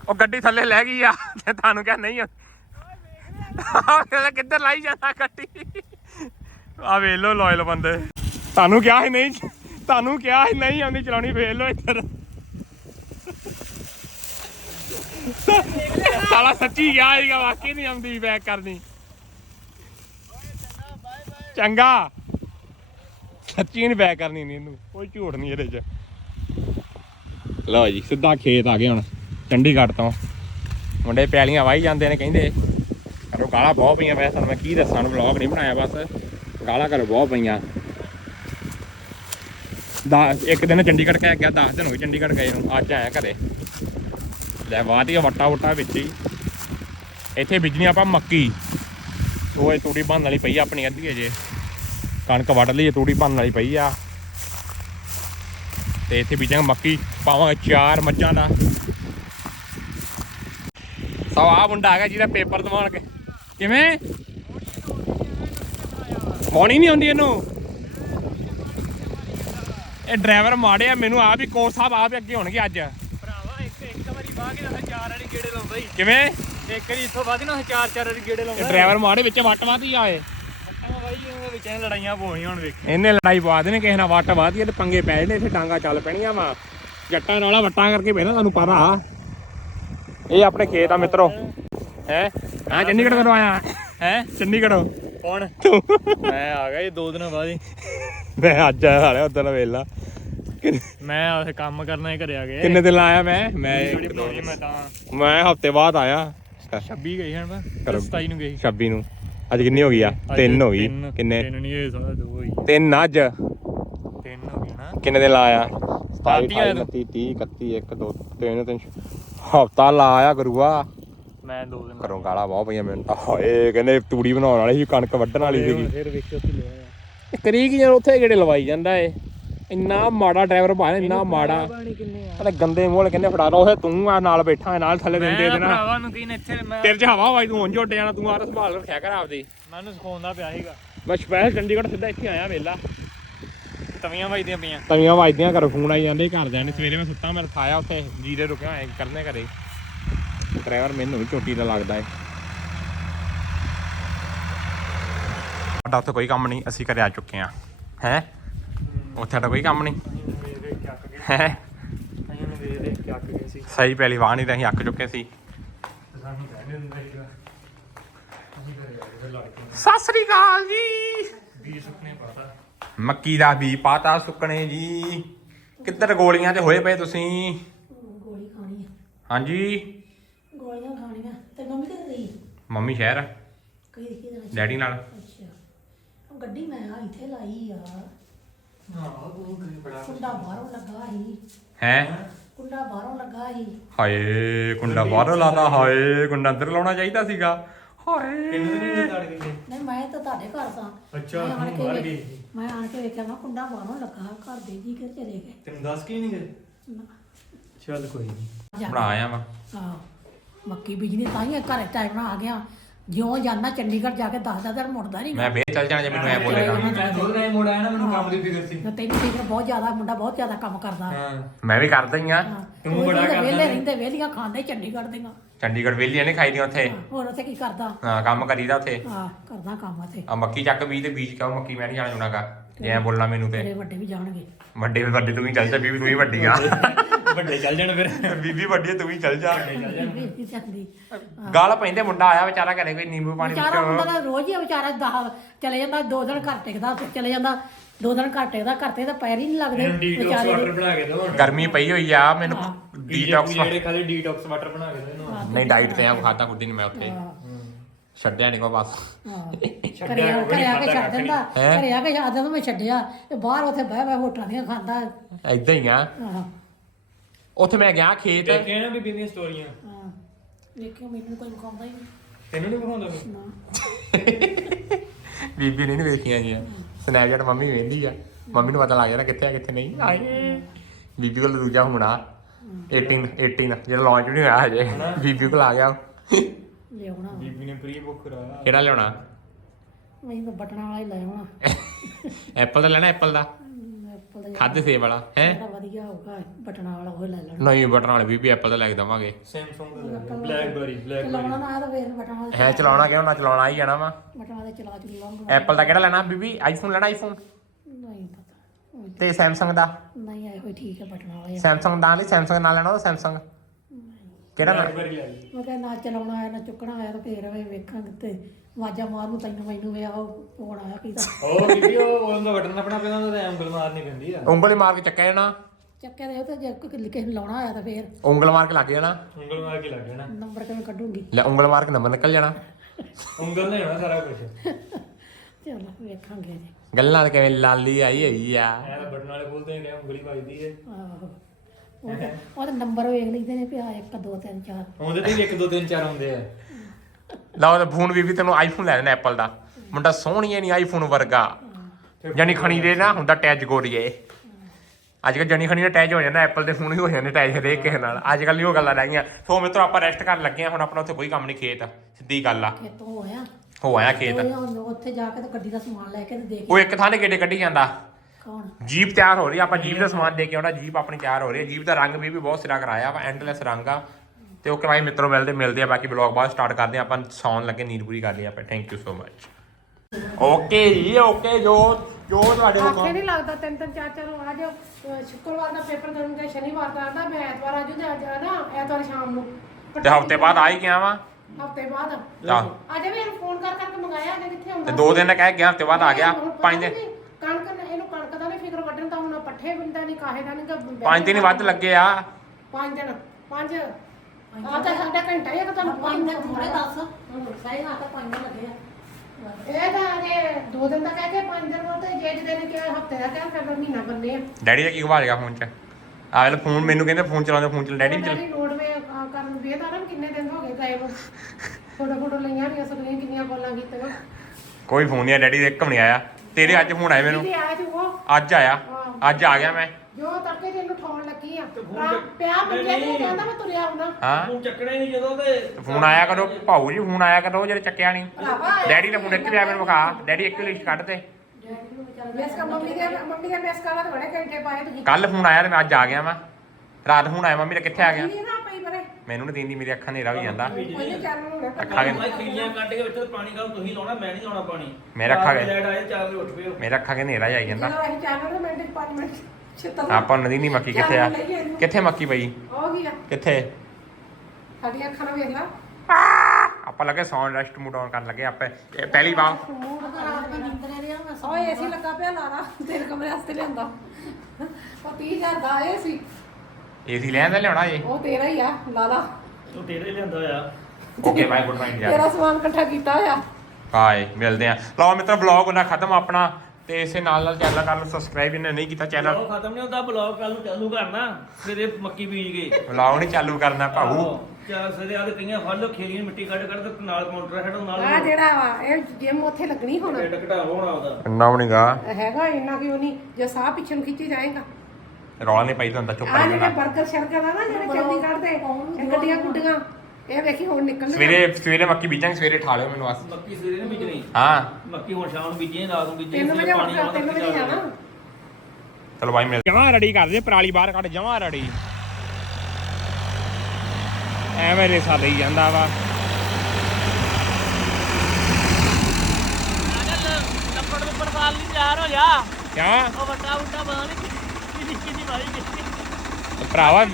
ਉਹ ਗੱਡੀ ਥੱਲੇ ਲੈ ਗਈ ਆ ਤੇ ਤੁਹਾਨੂੰ ਕਿਹਾ ਨਹੀਂ ਆ। ਕਿੱਧਰ ਲਾਈ ਜਾਂਦਾ ਗੱਡੀ। ਆ ਵੇਖ ਲੋ ਲਾਇਲ ਬੰਦੇ। ਤੁਹਾਨੂੰ ਕਿਹਾ ਸੀ ਨਹੀਂ, ਤੁਹਾਨੂੰ ਕਿਹਾ ਸੀ ਨਹੀਂ ਆਉਂਦੀ ਚਲਾਉਣੀ, ਵੇਖ ਲੋ ਇੱਧਰ। ਸਾਲਾ ਸੱਚੀ ਗਿਆ ਸੀਗਾ, ਵਾਕਈ ਨਹੀਂ ਆਉਂਦੀ ਬੈਕ ਕਰਨੀ। ਚੰਗਾ। ਸੱਚੀ ਨਹੀਂ ਬੈਕ ਕਰਨੀ ਨਹੀਂ ਇਹਨੂੰ, ਕੋਈ ਝੂਠ ਨਹੀਂ ਇਹਦੇ 'ਚ। ਲਓ ਜੀ, ਸਿੱਧਾ ਖੇਤ ਆ ਗਏ ਹੁਣ, ਚੰਡੀਗੜ੍ਹ ਤੋਂ। ਮੁੰਡੇ ਪੈਲੀਆਂ ਵਾਹੀ ਜਾਂਦੇ ਨੇ ਕਹਿੰਦੇ ਕਰੋ ਗਾਲਾਂ ਬਹੁਤ ਪਈਆਂ ਵੈਸੇ, ਤੁਹਾਨੂੰ ਮੈਂ ਕੀ ਦੱਸਾਂ ਨੂੰ ਵਲੌਗ ਨਹੀਂ ਬਣਾਇਆ ਬਸ। ਗਾਲਾਂ ਕਰੋ ਬਹੁਤ ਪਈਆਂ। ਦਾ ਇੱਕ ਦਿਨ ਚੰਡੀਗੜ੍ਹ ਕਹਿ ਗਿਆ 10 ਦਿਨ ਹੋ ਗਏ ਚੰਡੀਗੜ੍ਹ ਗਏ ਨੂੰ, ਅੱਜ ਆਇਆ ਘਰੇ। ਲੈ ਵਾਦੀਆਂ ਵਟਾ ਵਟਾ ਵਿੱਚ ਹੀ। ਇੱਥੇ ਬੀਜਣੀ ਆਪਾਂ ਮੱਕੀ। ਉਹ ਇਹ ਤੂੜੀ ਬਣਨ ਵਾਲੀ ਪਈ ਆ ਆਪਣੀ ਅੱਧੀ ਅਜੇ। ਕਣਕ ਵੱਢ ਲਈ ਤੂੜੀ ਬਣਨ ਵਾਲੀ ਪਈ ਆ। ਤੇ ਇੱਥੇ ਬੀਜਾਂਗੇ ਮੱਕੀ, ਪਾਵਾਂਗੇ ਚਾਰ ਮੱਝਾਂ ਦਾ। ਸੋ ਆ ਮੁੰਡਾ ਆ ਗਿਆ ਜਿਹਦਾ ਪੇਪਰ ਦਵਾਉਣ ਕੇ ਕਿਵੇਂ? ਮੋਣੀ ਨਹੀਂ ਆਉਂਦੀ ਇਹਨੂੰ। ਇਹ ਡਰਾਈਵਰ ਮਾੜੇ ਆ ਮੈਨੂੰ ਆ ਵੀ ਕੋਚ ਸਾਹਿਬ ਆ ਵੀ ਅੱਗੇ ਹੋਣਗੇ ਅੱਜ। ਭਰਾਵਾ ਇੱਕ ਇੱਕ ਵਾਰੀ ਬਾਹ ਕੇ ਨਾ ਚਾਰ ਵਾਲੀ ਗੇੜੇ ਲਾਉਂਦਾ ਹੀ ਕਿਵੇਂ? ਇੱਕ ਵਾਰੀ ਇੱਥੋਂ ਵੱਧ ਨਾ ਚਾਰ ਚਾਰ ਵਾਲੀ ਗੇੜੇ ਇਹ ਲਾਉਂਦਾ ਡਰਾਈਵਰ ਮਾੜੇ ਵਿੱਚ ਵੱਟ ਵਾਦੀ ਆਏ ਇਹਨੇ ਲੜਾਈ ਪਵਾ ਦੇਣੇ ਕਿਸੇ ਨਾਲ ਵੱਟ ਵਾਦੀ ਤੇ ਪੰਗੇ ਪੈ ਜਾਣੇ ਇੱਥੇ ਡਾਂਗਾ ਚੱਲ ਪੈਣੀਆਂ ਵਾ। ਜੱਟਾਂ ਨਾਲ ਵੱਟਾਂ ਕਰਕੇ ਬਹਿਣਾ ਤੁਹਾਨੂੰ ਪਤਾ ਇਹ ਆਪਣੇ ਖੇਤ ਆ ਮਿੱਤਰੋ। ਹੈ? ਹਾਂ ਚੰਡੀਗੜ੍ਹ ਕਦੋਂ ਆਇਆ? ਹੈ? ਚੰਡੀਗੜ੍ਹੋਂ। ਕੌਣ ਤੂੰ। ਮੈਂ ਆ ਗਿਆ ਜੀ ਦੋ ਦਿਨਾਂ ਬਾਅਦ ਹੀ। ਮੈਂ ਅੱਜ ਆਇਆ ਹਾਲੇ ਉਦੋਂ ਵੇਲਾ। ਮੈਂ ਉੱਥੇ ਕੰਮ ਕਰਨਾ ਹੀ ਘਰੇ ਆ ਗਿਆ ਕਿੰਨੇ ਦਿਨ ਲਾਇਆ ਮੈਂ? ਮੈਂ ਥੋੜੀ ਬਣਾਉਣੀ ਮੈਂ ਤਾਂ। ਮੈਂ ਹਫ਼ਤੇ ਬਾਅਦ ਆਇਆ। 26 ਗਈ ਹਨ ਮੈਂ। ਕਰੋ। 27 ਨੂੰ ਗਈ। 26 ਨੂੰ। ਅੱਜ ਕਿੰਨੀ ਹੋ ਗਈ ਆ? ਅੱਜ ਤਿੰਨ ਹੋ ਗਈ। ਕਿੰਨੇ? ਤਿੰਨ ਨਹੀਂ ਇਹ ਸਾਰਾ ਦੋ ਹੋਈ। ਤਿੰਨ ਅੱਜ। ਤਿੰਨ ਹੋ ਗਏ ਨਾ। ਕਿੰਨੇ ਦਿਨ ਲਾਇਆ? 27 ਸਤਾਈ 28 29 30 31 1 2 3 3 ਹਫਤਾ ਲਾਇਆ ਗੁਰੂਆ। ਮੈਂ ਦੋ ਦਿਨ ਘਰੋਂ ਗਾਲਾਂ ਬਹੁਤ ਪਈਆਂ ਮੈਨੂੰ ਤਾਂ। ਹਾਏ ਕਹਿੰਦੇ ਤੂੜੀ ਬਣਾਉਣ ਵਾਲੀ ਸੀ ਕਣਕ ਵੱਢਣ ਵਾਲੀ ਸੀਗੀ। ਫਿਰ ਵੇਖਿਓ ਕਿ ਕਰੀਕ ਯਾਰ ਉੱਥੇ ਕਿਹੜੇ ਲਵਾਈ ਜਾਂਦਾ ਏ। ਇੰਨਾ ਮਾੜਾ ਡਰਾਈਵਰ ਭਾਵੇਂ ਇੰਨਾ ਮਾੜਾ। ਕਿੰਨੇ ਉਹਨੇ ਗੰਦੇ ਮੂਹਲ ਕਹਿੰਦੇ ਫੜਾ ਲਓ ਉਹ ਤੂੰ ਆ ਨਾਲ ਬੈਠਾ ਨਾਲ ਥੱਲੇ ਦਿੰਦੇ ਮੈਂ ਦੇਣਾ ਭਰਾਵਾਂ ਨੂੰ ਕਹੀਨ ਇੱਥੇ ਮੈਂ ਤੇਰੇ ਚ ਹਵਾ ਵਾਈ ਤੂੰ ਉਂਝ ਉੱਡ ਜਾਣਾ ਤੂੰ ਆਹ ਸੰਭਾਲ ਰੱਖਿਆ ਕਰ ਆਪਦੀ। ਮੈਨੂੰ ਸਿਖਾਉਂਦਾ ਪਿਆ ਸੀਗਾ। ਮੈਂ ਸਪੈਸ਼ਲ ਚੰਡੀਗੜ੍ਹ ਸਿੱਧਾ ਇੱਥੇ ਆਇਆ ਵੇਲਾ। ਤਵੀਆਂ ਵੱਜਦੀਆਂ ਪਈਆਂ। ਤਵੀਆਂ ਵੱਜਦੀਆਂ ਘਰੋਂ ਫੋਨ ਆਈ ਜਾਂਦੇ ਘਰਦਿਆਂ ਨੇ ਸਵੇਰੇ ਮੈਂ ਸੁੱਤਾ ਮੈਂ ਰਖਾਇਆ ਉੱਥੇ ਜੀਰੇ ਰੁਕਿਆ ਹੋਇਆ ਕਰਨੇ ਘਰੇ। ਡਰਾਈਵਰ ਮੈਨੂੰ ਵੀ ਚੋਟੀ ਦਾ ਲੱਗਦਾ ਏ। ਸਾਡਾ ਉੱਥੇ ਕੋਈ ਕੰਮ ਨਹੀਂ ਅਸੀਂ ਘਰੇ ਆ ਚੁੱਕੇ ਆ ਹੈ? ਉੱਥੇ ਸਾਡਾ ਕੋਈ ਕੰਮ ਨਹੀਂ। ਹੈ? ਸਹੀ ਪਹਿਲੀ ਵਾਹ ਨਹੀਂ ਤਾਂ ਅਸੀਂ ਅੱਕ ਚੁੱਕੇ ਸੀ। ਆ ਸਤਿ ਸ੍ਰੀ ਅਕਾਲ ਜੀ। ਮੱਕੀ ਦਾ ਬੀ ਪਾਤਾ ਸੁੱਕਣੇ ਜੀ। ਕਿੱਧਰ ਗੋਲੀਆਂ ਤੇ ਹੋਏ ਪਏ ਤੁਸੀਂ? ਗੋਲੀ ਖਾਣੀ ਹੈ ਹਾਂਜੀ। ਗੋਲੀਆਂ ਖਾਣੀਆਂ। ਤੇ ਮੰਮੀ ਕਿੱਥੇ ਗਈ? ਮੰਮੀ ਸ਼ਹਿਰ ਕਹੀ ਦੇਖੀ ਜਰਾ ਡੈਡੀ ਨਾਲ। ਗੱਡੀ ਮੈਂ ਆ ਇੱਥੇ ਲਾਈ ਆ। ਹਾਂ ਉਹ ਕਰੀ ਬੜਾ ਕੁੰਡਾ ਬਾਹਰੋਂ ਲੱਗਾ ਸੀ। ਹੈ? ਕੁੰਡਾ ਬਾਹਰੋਂ ਲੱਗਾ ਸੀ। ਹਾਏ ਕੁੰਡਾ ਬਾਹਰੋਂ ਲਾਦਾ ਹਾਏ ਕੁੰਡਾ ਅੰਦਰ ਲਾਉਣਾ ਚਾਹੀਦਾ ਸੀਗਾ। ਹਾਏ। ਕਿੰਨੇ ਦਿਨ ਗਏ? ਨਹੀਂ ਮੈਂ ਤਾਂ ਤੁਹਾਡੇ ਘਰ ਸਾਂ। ਅੱਛਾ, ਮੈਂ ਆਣ ਕੇ ਬਾਹਰ ਵੇਖ- ਗਈ ਸੀ। ਮੈਂ ਆਣ ਕੇ ਵੇਖਿਆ ਮੈਂ ਕੁੰਡਾ ਬਾਹਰੋਂ ਲੱਗਾ ਘਰ ਦੇ ਜੀ ਕਿ ਚਲੇ ਗਏ? ਤੈਨੂੰ ਦੱਸ ਕੇ ਨਹੀਂ ਗਏ? ਨਾ। ਚੱਲ ਕੋਈ ਨਹੀਂ ਜਾ ਬਣਾ ਆਇਆ ਵਾ। ਹਾਂ ਮੱਕੀ ਬੀਜਣੀ ਤਾਂ ਹੀ ਘਰੇ ਟਾਈਮ ਨਾਲ ਆ ਗਿਆ। ਜਿਉਂ ਜਾਂਦਾ ਚੰਡੀਗੜ੍ਹ ਜਾ ਕੇ ਦੱਸਦਾ ਤਾਂ ਮੁੜਦਾ ਨਹੀਂ ਮੈਂ ਫੇਰ ਚੱਲ ਜਾਣਾ ਜੇ ਮੈਨੂੰ ਐ ਬੋਲੇਗਾ। ਮੈਂ ਦੋ ਦਿਨ ਮੋੜ ਆਇਆ ਨਾ ਮੈਨੂੰ ਕੰਮ ਦੀ ਫਿਕਰ ਸੀ। ਤੈਨੂੰ ਫਿਕਰ ਬਹੁਤ ਜ਼ਿਆਦਾ ਮੁੰਡਾ ਬਹੁਤ ਜ਼ਿਆਦਾ ਕੰਮ ਕਰਦਾ। ਹਾਂ। ਮੈਂ ਵੀ ਕਰਦਾ ਹੀ ਆ। ਤੂੰ ਬੜਾ ਕਰਦਾ ਵਿਹਲੇ ਹੈ। ਰਹਿੰਦੇ ਵੇਲੀਆਂ ਖਾਂਦੇ ਚੰਡੀਗੜ੍ਹ ਦੀਆਂ। ਚੰਡੀਗੜ੍ਹ ਵੇਲੀਆਂ ਨੇ ਖਾਈ ਦੀਆਂ ਉੱਥੇ ਹੋਰ ਉੱਥੇ ਕੀ ਕਰਦਾ? ਹਾਂ ਕੰਮ ਕਰੀਦਾ ਉੱਥੇ। ਹਾਂ ਕਰਦਾ ਕੰਮ ਉੱਥੇ। ਆ ਮੱਕੀ ਚੱਕ ਬੀਜ ਤੇ ਬੀਜ ਕਾਓ ਮੱਕੀ? ਮੈਂ ਨਹੀਂ ਜਾਣਾ ਜੁਣਾਗਾ ਜੇ ਐ ਬੋਲਣਾ ਮੈਨੂੰ ਤੇ। ਵੱਡੇ ਵੀ ਜਾਣਗੇ। ਵੱਡੇ ਵੱਡੇ ਤੂੰ ਵੀ ਚੱਲ ਜਾ ਬੀਬੀ ਤੂੰ ਵੀ ਵੱਡੀ ਆ। ਵੱਡੇ ਚੱਲ ਜਾਣ ਫਿਰ। ਬੀਬੀ ਵੱਡੀ ਆ, ਤੂੰ ਵੀ ਚੱਲ ਜਾ। ਵੀ ਜਾਂਦੀ ਗਾਲ ਪੈਂਦੇ ਮੁੰਡਾ ਆਇਆ ਵਿਚਾਰਾ ਘਰੇ ਕੋਈ ਨਿੰਬੂ ਪਾਣੀ ਵਿਚਾਰਾ ਮੁੰਡਾ ਪੁੱਛੋ ਤਾਂ ਰੋਜ਼ ਹੀ ਵਿਚਾਰਾ ਦਹ ਚਲੇ ਜਾਂਦਾ ਦੋ ਦਿਨ ਘਰ ਟਿਕਦਾ ਫਿਰ ਚਲੇ ਜਾਂਦਾ। ਦੋ ਦਿਨ ਘਰ ਟਿਕਦਾ ਘਰ ਤੇ ਤਾਂ ਪੈਰ ਹੀ ਨਹੀਂ ਲੱਗਦੇ ਡੀਟੌਕਸ ਵਿਚਾਰੇ ਵਾਟਰ ਬਣਾ ਕੇ ਦੋ ਗਰਮੀ ਪਈ ਹੋਈ ਆ ਮੈਨੂੰ ਡੀਟੌਕਸ ਜਿਹੜੇ ਖਾਲੀ ਡੀਟੌਕਸ ਵਾਟਰ ਬਣਾ ਕੇ ਦੋ ਇਹਨੂੰ। ਨਹੀਂ ਡਾਈਟ ਤੇ ਆ ਖਾਦਾ ਖੁੱਦੀ ਨਹੀਂ ਮੈਂ ਉੱਥੇ। ਹਾਂ। ਛੱਡਿਆ ਨਹੀਂ ਕੋ ਬਸ। ਹਾਂ। ਘਰੇ ਆ ਘਰੇ ਆ ਕੇ ਛੱਡ ਦਿੰਦਾ ਹੈਂ? ਘਰੇ ਆ ਕੇ ਛੱਡ ਦਿੰਦਾ ਮੈਂ ਛੱਡਿਆ ਤੇ ਬਾਹਰ ਉੱਥੇ ਬਹਿ ਬਹਿ ਹੋਟਲਾਂ ਦੀਆਂ ਖਾਂਦਾ। ਐਦਾਂ ਹੀ ਆ। ਹਾਂ। ਉੱਥੇ ਮੈਂ ਗਿਆ ਖੇਤ। ਦੇਖਿਆ ਨਾ ਬੀਬੀ ਦੀਆਂ ਸਟੋਰੀਆਂ। ਹਾਂ। ਵੇਖਿਓ ਮੈਨੂੰ ਕੋਈ ਮੁਕਾਉਂਦਾ ਹੀ ਨਹੀਂ। ਤੈਨੂੰ ਨਹੀਂ ਵਿਖਾਉਂਦਾ ਕੋਈ? ਨਾ। ਬੀਬੀ ਨੇ ਨਹੀਂ ਵੇਖੀਆਂ ਜੀਆਂ ਸਨੈਪਚੈਟ ਮੰਮੀ ਵੇਂਦੀ ਆ। ਮੰਮੀ ਨੂੰ ਪਤਾ ਲੱਗ ਜਾਣਾ ਕਿੱਥੇ ਆ ਕਿੱਥੇ ਨਹੀਂ। ਆਏ। ਬੀਬੀ ਕੋਲ ਦੂਜਾ ਹੋਣਾ 18 18 ਜਿਹੜਾ ਲਾਂਚ ਨਹੀਂ ਹੋਇਆ ਹਜੇ। ਬੀਬੀ ਕੋਲ ਆ ਗਿਆ। ਲਿਆਉਣਾ। ਬੀਬੀ ਨੇ ਪ੍ਰੀ ਬੁੱਕ ਕਰਾਇਆ। ਕਿਹੜਾ ਲਿਆਉਣਾ? ਮੈਂ ਤਾਂ ਬਟਨਾਂ ਵਾਲਾ ਹੀ ਲੈ ਆਉਣਾ। ਐਪਲ ਦਾ ਲੈਣਾ ਐਪਲ ਦਾ? ਐਪਲ ਦਾ ਖਾਦੇ ਸੇਬ ਵਾਲਾ ਹੈ? ਜਿਹੜਾ ਵਧੀਆ ਹੋਊਗਾ ਬਟਨਾਂ ਵਾਲਾ ਉਹ ਲੈ ਲੈਣਾ। ਨਹੀਂ ਬਟਨ ਵਾਲੇ ਬੀਬੀ ਐਪਲ ਦਾ ਲੈ ਕੇ ਦਵਾਂਗੇ। ਸੈਮਸੰਗ ਦਾ ਬਲੈਕਬਰੀ ਬਲੈਕਬਰੀ ਚਲਾਉਣਾ ਨਾ ਆਇਆ ਤਾਂ ਫੇਰ ਬਟਨਾਂ ਵਾਲਾ ਹੈ ਚਲਾਉਣਾ ਕਿਉਂ ਨਾ ਚਲਾਉਣਾ ਹੀ ਜਾਣਾ ਵਾ। ਬਟਨਾਂ ਵਾਲੇ ਚਲਾ ਚੁ ਲਾਂਗਾ ਐਪਲ ਦਾ ਕਿਹੜਾ ਲੈਣਾ ਬੀਬੀ? ਆਈਫੋਨ ਲੈਣਾ ਆਈਫੋਨ ਨਹੀਂ ਪਤਾ। ਤੇ ਸੈਮਸੰਗ ਦਾ? ਨਹੀਂ ਆਇਆ ਕੋਈ ਠੀਕ ਹੈ ਬਟਨਾਂ ਵਾਲੇ ਸੈਮਸੰਗ ਦਾ ਨਹੀਂ ਸੈਮਸੰਗ ਨਾਲ ਲੈਣਾ ਉਹ ਸੈਮਸੰਗ ਕਿਹੜਾ ਲਈ। ਮੈਂ ਕਿਹਾ ਨਾ ਚਲਾਉਣਾ ਆਇਆ ਨਾ ਚੁੱਕਣਾ ਆਇਆ ਤਾਂ ਫੇਰ ਵੇ ਵੇਖਾਂਗੇ ਤੇ ਵਾਜਾ ਮਾਰ ਨੂੰ ਤੈਨੂੰ ਮੈਨੂੰ ਵੇ ਆਓ ਫੋਨ ਆਇਆ ਕੀ ਦਾ ਉਹ ਬੀਬੀ ਉਹ ਉਹਦਾ ਬਟਨ ਆਪਣਾ ਪੈਂਦਾ ਉਹਦਾ ਐਂਗਲ ਮਾਰਨੀ ਪੈਂਦੀ ਆ। ਉਂਗਲ ਮਾਰ ਕੇ ਚੱਕਿਆ ਜਾਣਾ। ਚੱਕਿਆ ਦੇ ਉਹ ਤੇ ਜੇ ਕੋਈ ਕਿਸੇ ਨੂੰ ਲਾਉਣਾ ਆਇਆ ਤਾਂ ਫੇਰ। ਉਂਗਲ ਮਾਰ ਕੇ ਲੱਗ ਜਾਣਾ। ਉਂਗਲ ਮਾਰ ਕੇ ਲੱਗ ਜਾਣਾ। ਨੰਬਰ ਕਿਵੇਂ ਕੱਢੂੰਗੀ? ਲੈ ਉਂਗਲ ਮਾਰ ਕੇ ਨੰਬਰ ਨਿਕਲ ਜਾਣਾ। ਉਂਗਲ ਨੇ ਹੋਣਾ ਸਾਰਾ ਕੁਝ ਚਲੋ ਵੇਖਾਂਗੇ ਜੀ ਗੱਲਾਂ ਤਾਂ ਕਿਵੇਂ ਲਾਲੀ ਆਈ ਹੋਈ ਆ। ਐ ਬਟਨ ਵਾਲੇ ਬੋਲਦੇ ਨੇ ਉਂਗਲੀ ਵੱਜਦੀ ਏ। ਆਹੋ। ਉਹ ਤਾਂ ਨੰਬਰ ਵੇਖ ਲਈਦੇ ਨੇ ਪਿਆ 1 2 3 4 ਉਹਦੇ ਤੇ ਵੀ 1 2 3 4 ਹੁੰਦੇ ਆ। ਲਓ ਤੇ ਫੋਨ ਵੀ ਵੀ ਤੈਨੂੰ ਆਈਫੋਨ ਲੈ ਦੇਣਾ ਐਪਲ ਦਾ। ਮੁੰਡਾ ਸੋਹਣੀਏ ਨਹੀਂ ਆਈਫੋਨ ਵਰਗਾ। ਜਾਨੀ ਖਣੀ ਦੇ ਨਾ ਹੁੰਦਾ ਟੈਚ ਗੋਰੀਏ। ਅੱਜ ਕੱਲ ਜਣੀ ਖਣੀ ਦਾ ਟੈਚ ਹੋ ਜਾਂਦਾ ਐਪਲ ਦੇ ਫੋਨ ਹੀ ਹੋ ਜਾਂਦੇ ਟੈਚ ਹਰੇਕ ਕਿਸੇ ਨਾਲ। ਅੱਜ ਕੱਲ ਨਹੀਂ ਉਹ ਗੱਲਾਂ ਰਹੀਆਂ ਸੋ ਮਿੱਤਰੋ ਆਪਾਂ ਰੈਸਟ ਕਰਨ ਲੱਗੇ ਆ ਹੁਣ ਆਪਣਾ ਉੱਥੇ ਕੋਈ ਕੰਮ ਨਹੀਂ ਖੇਤ। ਸਿੱਧੀ ਗੱਲ ਆ। ਖੇਤੋਂ ਹੋਇਆ ਹੋ ਆਇਆ। ਖੇਤ। ਉਹ ਉੱਥੇ ਜਾ ਕੇ ਤੇ ਗੱਡੀ ਦਾ ਸਮਾਨ ਲੈ ਕੇ ਤੇ ਦੇਖ ਉਹ ਇੱਕ ਥਾਂ ਤੇ ਗੇੜੇ ਕੱਢੀ ਜਾਂਦਾ। ਕੌਣ ਜੀਪ ਤਿਆਰ ਹੋ ਰਹੀ ਆ ਆਪਾਂ ਜੀਪ ਦਾ ਸਮਾਨ ਦੇ ਕੇ ਆਉਣਾ ਜੀਪ ਆਪਣੀ ਤਿਆਰ ਹੋ ਰਹੀ ਹੈ ਜੀਪ ਦਾ ਰੰਗ ਵੀ ਵੀ ਬਹੁਤ ਸਿਰਾ ਕਰਾਇਆ ਵਾ ਐਂਡਲੈਸ ਰੰਗ ਆ। ਤੇ ਓਕੇ ਭਾਈ ਮਿੱਤਰੋ ਮਿਲਦੇ ਮਿਲਦੇ ਆ ਬਾਕੀ ਬਲੌਗ ਬਾਅਦ ਸਟਾਰਟ ਕਰਦੇ ਆ ਆਪਾਂ ਸੌਣ ਲੱਗੇ ਨੀਂਦ ਪੂਰੀ ਕਰ ਲਈ ਆਪਾਂ। Thank you so much okay ਜੀ ਓਕੇ ਜੋ ਜੋ ਤੁਹਾਡੇ ਆਖੇ ਕੋਲ ਨਹੀਂ ਲੱਗਦਾ ਤਿੰਨ ਤਿੰਨ ਚਾਰ ਚਾਰ ਨੂੰ ਅੱਜ ਅਹ, ਸ਼ੁੱਕਰਵਾਰ ਦਾ ਪੇਪਰ ਦੇਣਗੇ ਸ਼ਨੀਵਾਰ ਦਾ ਆਂਦਾ ਮੈਂ ਐਤਵਾਰ ਤੇ ਅੱਜ ਨਾ ਐਤਵਾਰ ਸ਼ਾਮ ਨੂੰ। ਤੇ ਹਫ਼ਤੇ ਬਾਅਦ ਆ ਹੀ ਗਿਆ ਵਾ। ਹਫ਼ਤੇ ਬਾਅਦ। ਅਜੇ ਵੀ ਫੋਨ ਕਰ ਕਰਕੇ ਮੰਗਾਇਆ ਅਜੇ ਕਿੱਥੇ ਤੇ ਹੁੰਦਾ ਦੋ ਦਿਨ ਦਾ ਕਹਿ ਗਿਆ ਹਫ਼ਤੇ ਬਾਅਦ ਆ ਗਿਆ। ਪੰਜ ਦਿਨ ਕਣਕ ਨੇ- ਇਹਨੂੰ ਕਣਕ ਦਾ ਨਹੀਂ ਫਿਕਰ ਵੱਢਣ ਤਾਂ ਹੁਣ ਪੱਠੇ ਬਿੰਦਾ ਨਹੀਂ ਕਾਹੇ ਦਾ ਨਹੀਂ ਪੰਜ ਦਿਨ ਹੀ ਵੱਧ ਲੱਗੇ ਆ। ਪੰਜ ਦਿਨ ਪੰਜ। ਆ ਤਾਂ ਸਾਡਾ ਘੰਟਾ ਹੀ ਆ ਕਿ ਤੁਹਾਨੂੰ ਪੰਜ ਦਿਨ ਥੋੜੇ ਦੱਸ। ਸਹੀ ਨਾ ਤਾਂ ਪੰਜ ਦਿਨ ਲੱਗੇ ਆ। ਇਹ ਤਾਂ ਅਜੇ ਦੋ ਦਿਨ ਦਾ ਕਹਿ ਕੇ ਪੰਜ ਦਿਨ ਉਹ ਤੇ ਜੇ ਜਿਹਦੇ ਨੇ ਕਿਹਾ ਹਫ਼ਤੇ ਦਾ ਕਹਿ ਫਿਰ ਮਹੀਨਾ ਬੰਨੇ ਆ। ਡੈਡੀ ਦਾ ਕੀ ਗਿਆ ਫੋਨ 'ਚ? ਆ ਵੇਲੇ ਫੋਨ ਮੈਨੂੰ ਕਹਿੰਦੇ ਫੋਨ ਚਲਾਉਂਦੇ ਫੋਨ ਚਲਾ ਡੈਡੀ ਵੀ ਚਲਾ ਰੋਡਵੇ ਕਰਨ ਵੇਦਾ ਨਾ ਕਿੰਨੇ ਦਿਨ ਹੋ ਗਏ ਨੂੰ। ਫੋਟੋ ਫੋਟੋ ਲਈਆਂ ਵੀ ਅਸਲੀਆਂ ਕਿੰਨੀਆਂ ਕਾਲਾਂ ਕੀਤੀਆਂ। ਕੋਈ ਫੋਨ ਨਹੀਂ ਆ ਡੈਡੀ ਦੇ ਇੱਕ ਵੀ ਨਹੀਂ ਆਇਆ। ਤੇਰੇ ਅੱਜ ਫੋਨ ਆਇਆ ਮੈਨੂੰ। ਆ ਅੱਜ ਆਇਆ। ਅੱਜ ਆ ਗਿਆ ਮੈਂ। ਜੋ ਤੜਕੇ ਤੈਨੂੰ ਠਾਉਣ ਲੱਗੀ ਆ। ਰਾ- ਪਿਆ ਮੰਜੇ ਤੇ ਕਹਿੰਦਾ ਮੈਂ ਤੁਰਿਆ ਆਉਣਾ ਹਾਂ। ਫੋਨ ਚੱਕਣਾ ਹੀ ਨਹੀਂ ਜਦੋਂ ਤੇ ਫੋਨ ਆਇਆ ਕਰੋ। ਭਾਊ ਜੀ ਫੋਨ ਆਇਆ ਕਰੋ ਜਿਹੜੇ ਚੱਕਿਆ ਨਹੀਂ। ਭਰਾਵਾ ਡੈਡੀ ਨੇ ਫੋਨ ਇੱਥੇ ਪਿਆ ਮੈਨੂੰ ਵਿਖਾ। ਡੈਡੀ ਇੱਕ ਲਿਸਟ ਕੱਢ ਤੇ। ਮਿਸ ਕਾ ਮੰਮੀ ਦੇ ਮੰਮੀ ਦੇ ਮਿਸ ਕਾਲਾ ਤਾਂ ਬੜੇ ਘੰਟੇ ਪਾਏ ਤੁਸੀਂ? ਕੱਲ ਫੋਨ ਆਇਆ ਤੇ ਮੈਂ ਅੱਜ ਆ ਗਿਆ ਮੈਂ ਰਾਤ ਫੋਨ ਆਇਆ ਮੰਮੀ ਦਾ ਕਿੱਥੇ ਆ ਗਿਆ? ਨਹੀਂ ਨਾ ਮੈਨੂੰ ਨਹੀਂ ਦਿੰਦੀ ਮੇਰੀ ਅੱਖਾਂ ਹਨੇਰਾ ਹੋ ਜਾਂਦਾ। ਕੋਈ ਨਹੀਂ ਚੱਲ ਨੂੰ ਅੱਖਾਂ ਦੇ ਮੈਂ ਖੀਲੀਆਂ ਕੱਢ ਕੇ ਵਿੱਚ ਪਾਣੀ ਗਾਉਂ ਤੁਸੀਂ ਲਾਉਣਾ ਮੈਂ ਨਹੀਂ ਲਾਉਣਾ ਪਾਣੀ। ਮੇਰਾ ਅੱਖਾਂ। ਦੀ ਲਾਈਟ ਆਏ 4 ਵਜੇ ਉੱਠ ਪਏ ਹੋ। ਮੇਰਾ ਅੱਖਾਂ ਕੇ ਹਨੇਰਾ ਜਾਈ ਜਾਂਦਾ। ਜਦੋਂ ਅਸੀਂ ਚੱਲ ਨੂੰ ਮਿੰਟ 5 ਮਿੰਟ ਛਿੱਤਰ ਆਪਾਂ ਨੂੰ ਨਹੀਂ ਮੱਕੀ ਕਿੱਥੇ ਆ? ਕਿੱਥੇ ਮੱਕੀ ਪਈ? ਹੋ ਗਿਆ ਕਿੱਥੇ? ਸਾਡੀਆਂ ਅੱਖਾਂ ਨਾਲ ਵੇਖ ਲਾ। ਆਪਾਂ ਲੱਗੇ ਸਾਊਂਡ ਰੈਸਟ ਮੂਡ ਆਨ ਕਰਨ ਲੱਗੇ ਆਪੇ। ਇਹ ਪਹਿਲੀ ਵਾਰ। ਰਾਤ ਮੈਂ ਨੀਂਦਰੇ ਰਿਹਾ ਮੈਂ ਸੌਂ ਓਏ ਏਸੀ ਲੱਗਾ ਪਿਆ ਲਾਰਾ ਤੇਰੇ ਕਮਰੇ ਵਾਸਤੇ ਲਿਆਂਦਾ। ਉਹ 30000 ਦਾ ਇਹ ਸੀ ਏਸੀ ਲੈਣ ਦਾ ਲਿਆਉਣਾ ਏ ਉਹ ਤੇਰਾ ਹੀ ਆ ਲਾਲਾ ਤੂੰ ਤੇਰੇ ਲਿਆਂਦਾ ਹੋਇਆ। ਓਕੇ ਬਾਈ ਗੁੱਡ ਨਾਈਟ ਯਾਰ। ਤੇਰਾ ਸਮਾਨ ਇਕੱਠਾ ਕੀਤਾ ਹੋਇਆ। ਬਾਏ ਮਿਲਦੇ ਆ ਲਓ ਮਿੱਤਰ ਵਲੌਗ ਉਹਨਾਂ ਖਤਮ ਆਪਣਾ। ਤੇ ਇਸੇ ਨਾਲ ਨਾਲ ਚੈਨਲ ਕਰ ਲਓ ਸਬਸਕ੍ਰਾਈਬ ਇਹਨੇ ਨਹੀਂ ਕੀਤਾ ਚੈਨਲ ਬਲੌਗ ਖਤਮ ਨਹੀਂ ਹੁੰਦਾ ਬਲੌਗ ਕੱਲ ਨੂੰ ਚਾਲੂ ਕਰਨਾ। ਸਵੇਰੇ ਮੱਕੀ ਬੀਜ ਗਏ। ਵਲੌਗ ਨਹੀਂ ਚਾਲੂ ਕਰਨਾ ਭਾਊ। ਚਾਰ ਸਵੇਰੇ ਆਦੇ ਕਈਆਂ ਫੜ ਲੋ ਖੇਲੀਆਂ ਮਿੱਟੀ ਕੱਢ ਕੱਢ ਤੇ ਨਾਲ ਕਾਊਂਟਰ ਹੈਡ ਨਾਲ ਆ ਜਿਹੜਾ ਵਾ ਇਹ ਜਿਮ ਉੱਥੇ ਲੱਗਣੀ ਹੁਣ। ਢਿੱਡ ਘਟਾ ਹੋਣਾ ਉਹਦਾ ਇੰਨਾ ਵੀ ਨਹੀਂਗਾ ਹੈਗਾ ਇੰਨਾ ਕਿਉਂ ਨਹੀਂ ਜੇ ਸਾਹ ਪਿੱਛੇ ਨੂੰ ਖਿੱਚੀ ਜਾਏਗਾ। ਰੌਲਾ ਨਹੀਂ ਪਾਈਦਾ ਹੁੰਦਾ ਚੁੱਪ ਆ ਕਰ ਜਿਹੜੇ ਜਾਂਦਾ 버ਗਰ ਸ਼ਰਕਰ ਆ ਨਾ ਜਿਹੜੇ ਚੰਡੀਗੜ੍ਹ ਦੇ ਇਹ ਗੱਡੀਆਂ ਗੁੱਡੀਆਂ ਇਹ ਵੇਖੀ ਹੁਣ ਨਿਕਲਣੀਆਂ। ਸਵੇਰੇ ਸਵੇਰੇ ਮੱਕੀ ਬੀਜਾਂਗੇ ਸਵੇਰੇ ਠਾ ਲਿਓ ਮੈਨੂੰ ਬਸ। ਮੱਕੀ ਸਵੇਰੇ ਨਹੀਂ ਬੀਜਣੀ? ਹਾਂ। ਮੱਕੀ ਹੁਣ ਸ਼ਾਮ ਨੂੰ ਬੀਜੇ ਰਾਤ ਨੂੰ ਬੀਜੇ 3 ਵਜੇ ਪਾਣੀ ਉੱਠ 3 ਵਜੇ ਜਾਣਾ। ਚਲੋ ਬਾਈ ਮਿਲ ਜਮਾ ਰੈਡੀ ਕਰ ਦੇ ਪਰਾਲੀ ਬਾਹਰ ਕੱਢ ਜਮਾ ਰੈਡੀ ਐਵੇਂ ਰੇਸਾ ਲਈ ਜਾਂਦਾ ਵਾ। ਲੱਪੜ ਲੱਪੜ ਵਾਲ ਨਹੀਂ ਤਿਆਰ ਹੋ ਜਾ। ਕਿਆ? ਉਹ ਵੱਡਾ ਪਤਾ ਨਹੀਂ ਕਿੰਨੀ ਵਾਰੀ ਭਰਾਵਾ ਇਹ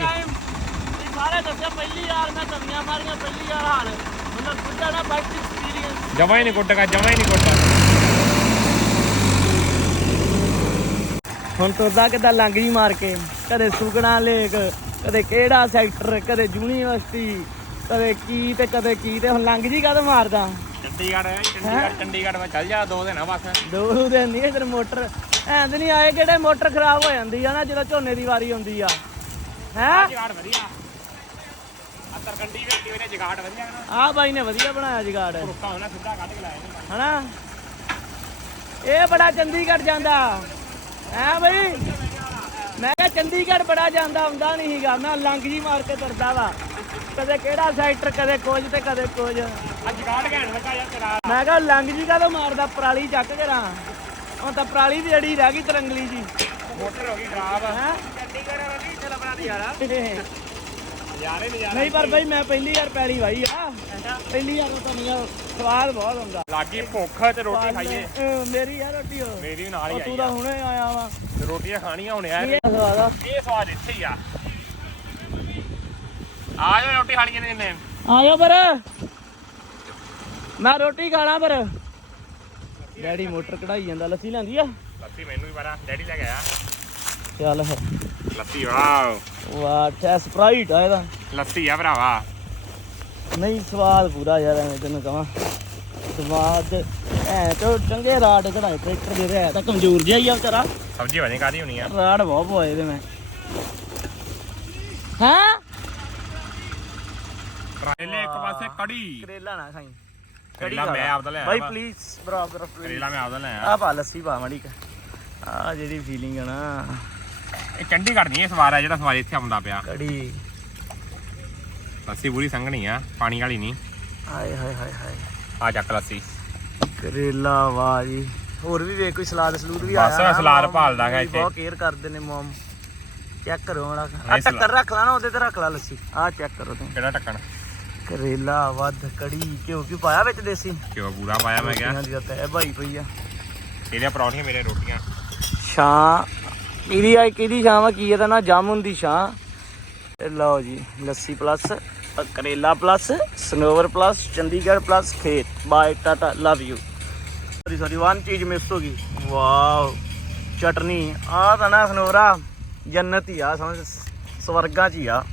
ਸਾਰੇ ਦੱਸਿਆ ਪਹਿਲੀ ਵਾਰ ਮੈਂ ਤਵੀਆਂ ਮਾਰੀਆਂ ਪਹਿਲੀ ਵਾਰ ਹਾਲ ਮਤਲਬ ਬੁੱਢਾ ਨਾ ਬਾਈਕ ਐਕਸਪੀਰੀਅੰਸ ਜਮਾ ਹੀ ਨਹੀਂ ਕੁੱਟਗਾ ਜਮਾ ਹੀ ਨਹੀਂ ਕੁੱਟਦਾ ਹੁਣ ਤੁਰਦਾ ਕਿੱਦਾਂ ਲੰਗ ਜੀ ਮਾਰ ਕੇ? ਕਦੇ ਸੁਗਣਾ ਲੇਕ ਕਦੇ ਕਿਹੜਾ ਸੈਕਟਰ ਕਦੇ ਯੂਨੀਵਰਸਿਟੀ ਕਦੇ ਕੀ ਤੇ ਕਦੇ ਕੀ ਤੇ ਹੁਣ ਲੰਗ ਜੀ ਕਦ ਮਾਰਦਾ? ਚੰਡੀਗੜ੍ਹ ਚੰਡੀਗੜ੍ਹ ਚੰਡੀਗੜ੍ਹ ਮੈਂ ਚੱਲ ਜਾ ਦੋ ਦਿਨ ਆ ਬਸ। ਦੋ ਦਿਨ ਨਹੀਂ ਇਧਰ ਮੋਟਰ ਐਂ ਤੇ ਨਹੀਂ ਆਏ ਕਿਹੜੇ ਮੋਟਰ ਖਰਾਬ ਹੋ ਜਾਂਦੀ ਆ ਨਾ ਜਦੋਂ ਝੋਨੇ ਦੀ ਵਾਰੀ ਆਉਂਦੀ ਆ। ਹੈ? ਜਗਾੜ ਵਧੀਆ। ਅੰਦਰ ਕੰਡੀ ਵੇਖੀ ਉਹਨੇ ਜਗਾੜ ਵਧੀਆ ਨਾ। ਆ ਬਾਈ ਨੇ ਵਧੀਆ ਬਣਾਇਆ ਜਗਾੜ। ਰੁੱਕਾ ਹੋਣਾ ਸਿੱਧਾ ਕੱਢ ਕੇ ਲਾਇਆ ਇਹਨੇ। ਹਨਾ? ਇਹ ਬੜਾ ਚੰਡੀਗੜ੍ਹ ਜਾਂਦਾ। ਹੈ ਬਈ? ਮੈਂ ਕਿਹਾ ਚੰਡੀਗੜ੍ਹ ਬੜਾ ਜਾਂਦਾ ਹੁੰਦਾ ਨਹੀਂ ਸੀਗਾ। ਮੈਂ ਲੰਗ ਜੀ ਮਾਰ ਕੇ ਤੁਰਦਾ ਵਾ। ਕਦੇ ਕਿਹੜਾ ਸੈਕਟਰ ਕਦੇ ਕੁਝ ਤੇ ਕਦੇ ਕੁਝ। ਅੱਜ ਗਾੜ ਘੈਣ ਲੱਗਾ ਯਾਰ ਤੇਰਾ। ਮੈਂ ਕਿਹਾ ਲੰਗ ਜੀ ਕਾਹਦੋਂ ਮਾਰਦਾ ਪਰਾਲੀ ਚੱਕ ਕੇ ਰਾਂ। ਹੁਣ ਤਾਂ ਪਰਾਲੀ ਦੀ ਅੜੀ ਰਹਿ ਗਈ ਤਰੰਗਲੀ ਜੀ। ਮੋਟਰ ਹੋ ਗਈ ਖਰਾਬ। ਹੈ? ਚੰਡੀਗੜ੍ਹ ਵਾਲੀ ਇੱਥੇ ਲੱਭਣਾ ਨਜ਼ਾਰਾ ਨਜ਼ਾਰੇ ਨਜ਼ਾਰੇ ਨਹੀਂ ਪਰ ਬਈ ਮੈਂ ਪਹਿਲੀ ਵਾਰ ਪੈਲੀ ਵਾਈ ਆ। ਪਹਿਲੀ ਵਾਰ ਤਾਂ ਨਹੀਂ ਸਵਾਦ ਬਹੁਤ ਹੁੰਦਾ। ਲਾਗੀ ਭੁੱਖ ਤੇ ਰੋਟੀ ਖਾਈਏ। ਅਹ ਮੇਰੀ ਯਾਰ ਰੋਟੀ ਹੋ ਮੇਰੀ ਵੀ ਨਾਲ ਹੀ ਤੂੰ ਆਈ ਤਾਂ ਆ। ਹੁਣੇ ਆਇਆ ਵਾ। ਰੋਟੀਆਂ ਖਾਣੀਆਂ ਹੁਣ ਯਾਰ। ਸਵਾਦ ਆ। ਇਹ ਸਵਾਦ ਇੱਥੇ ਹੀ ਆ। ਆ ਜਾ ਰੋਟੀ ਖਾਣੀਆਂ ਨੇ ਨੇ ਆਇਓ ਪਰ। ਮੈਂ ਰੋਟੀ ਖਾਣਾ ਪਰ। ਡੈਡੀ ਮੋਟਰ ਕਢਾਈ ਜਾਂਦਾ ਲੱਸੀ ਲੈਂਦੀ ਆ। ਲੱਸੀ ਮੈਨੂੰ ਵੀ ਪਤਾ ਡੈਡੀ ਲੈ ਕੇ ਆਇਆ। ਚੱਲ ਫਿਰ। ਲੱਸੀ ਵਾਓ ਵਾਹ ਟੈ ਸਪਰਾਈਟ ਆ ਇਹਦਾ। ਲੱਸੀ ਆ ਭਰਾਵਾ ਨਹੀਂ ਸਵਾਦ ਪੂਰਾ ਯਾਰ ਐਵੇਂ ਤੈਨੂੰ ਕਹਾਂ। ਸਵਾਦ ਐ ਤਾਂ ਚੰਗੇ ਰਾਡ ਕਢਾਏ ਟਰੈਕਟਰ ਦੇ ਰਿਹਾ ਤਾਂ ਕਮਜ਼ੋਰ ਜਿਹਾ ਹੀ ਆ ਵਿਚਾਰਾ। ਸਬਜ਼ੀ ਬਣੀ ਕਾਦੀ ਹੋਣੀ ਆ? ਰਾਡ ਬਹੁਤ ਪਵਾਏ ਤੇ ਮੈਂ। ਹਾਂ? ਕਰੇਲੇ ਇੱਕ ਪਾਸੇ ਕੜੀ। ਕਰੇਲਾ ਨਾ ਖਾਈ। ਕਰੇਲਾ ਮੈਂ ਆਪਦਾ ਲੈ ਬਾਈ। ਪਲੀਜ਼ ਬਰਾਬਰ ਕਰੇਲਾ ਮੈਂ ਆਪਦਾ ਲੈ ਆ ਪਾ ਲੱਸੀ ਪਾ ਮੜੀ ਆ ਜਿਹੜੀ ਫੀਲਿੰਗ ਆ ਨਾ। ਇਹ ਚੰਡੀਗੜ੍ਹ ਨਹੀਂ ਇਹ ਸਵਾਦ ਆ ਜਿਹੜਾ ਸਵਾਦ ਇੱਥੇ ਆਉਂਦਾ ਪਿਆ। ਕੜੀ ਲੱਸੀ ਪੂਰੀ ਸੰਘਣੀ ਆ ਪਾਣੀ ਵਾਲੀ ਨਹੀਂ। ਹਾਏ ਹਾਏ ਹਾਏ ਹਾਏ। ਆ ਚੱਕ ਲੱਸੀ। ਕਰੇਲਾ ਵਾਹ ਜੀ ਹੋਰ ਵੀ ਵੇਖ ਕੋਈ ਸਲਾਦ ਸਲੂਦ ਵੀ ਬਸ ਆਇਆ ਨਾ, ਸਲਾਦ ਮੋਮ ਭਾਲਦਾ ਇੱਥੇ। ਬਹੁਤ ਕੇਅਰ ਕਰਦੇ ਨੇ ਮੋਮ। ਚੈੱਕ ਕਰੋ ਮਾੜਾ ਆ ਸਲਾਦ। ਟੱਕਰ ਰੱਖ ਲਾ ਨਾ ਉਹਦੇ ਤੇ ਰੱਖ ਲਾ ਲੱਸੀ। ਆ ਚੈੱਕ ਕਰੋ ਤੁਸੀਂ। ਕਿਹੜਾ ਟੱਕਣ? ਕਰੇਲਾ ਵੱਧ ਕੜੀ ਘਿਓ ਕੀ ਪਾਇਆ ਵਿੱਚ ਦੇਸੀ? ਕਿਉਂ ਪੂਰਾ ਪਾਇਆ ਮੈਂ ਕਿਹਾ। ਰੋਟੀਆਂ ਦੀ ਤਾਂ ਇਹ ਭਾਈ ਪਈ ਆ। ਇਹਦੀਆਂ ਪਰੌਂਠੀਆਂ ਮੇਰੇ ਰੋਟੀਆਂ। ਛਾਂ। ਇਹਦੀ ਆ ਕਿਹਦੀ ਛਾਂ ਵਾ ਕੀ ਇਹਦਾ ਨਾ ਜਾਮੁਨ ਦੀ ਛਾਂ। ਤੇ ਲਓ ਜੀ ਲੱਸੀ plus ਕਰੇਲਾ plus Sanawar plus Chandigarh plus ਖੇਤ। Bye tata love you sorry sorry one ਚੀਜ਼ ਮਿਸ ਹੋ ਗਈ। ਵਾਓ ਚਟਨੀ। ਆ ਤਾਂ ਨਾ ਸਨੋਵਰਾ ਜੰਨਤ ਹੀ ਆ ਸਮਝ ਸਵਰਗਾਂ ਚ ਹੀ ਆ।